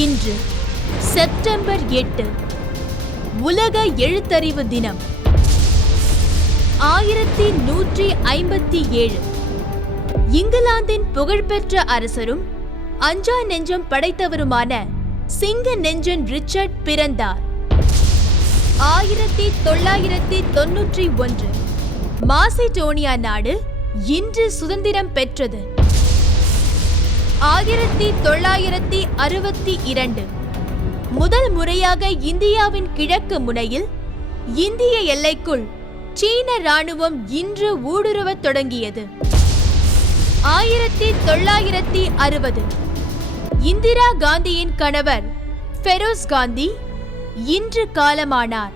இன்று செப்டம்பர் எட்டு உலக எழுத்தறிவு தினம். ஆயிரத்தி நூற்றி ஐம்பத்தி ஏழு. இங்கிலாந்தின் புகழ்பெற்ற அரசரும் அஞ்சா நெஞ்சம் படைத்தவருமான சிங்க நெஞ்சன் ரிச்சர்ட் பிறந்தார். ஆயிரத்தி தொள்ளாயிரத்தி தொன்னூற்றி ஒன்று மாசிடோனியா நாடு இன்று சுதந்திரம் பெற்றது. ஆயிரத்தி தொள்ளாயிரத்தி அறுபத்தி இரண்டு. முதல் முறையாக இந்தியாவின் கிழக்கு முனையில் இந்திய எல்லைக்குள் சீன ராணுவம் இன்று ஊடுருவத் தொடங்கியது. ஆயிரத்தி தொள்ளாயிரத்தி அறுபது. இந்திரா காந்தியின் கணவர் ஃபெரோஸ் காந்தி இன்று காலமானார்.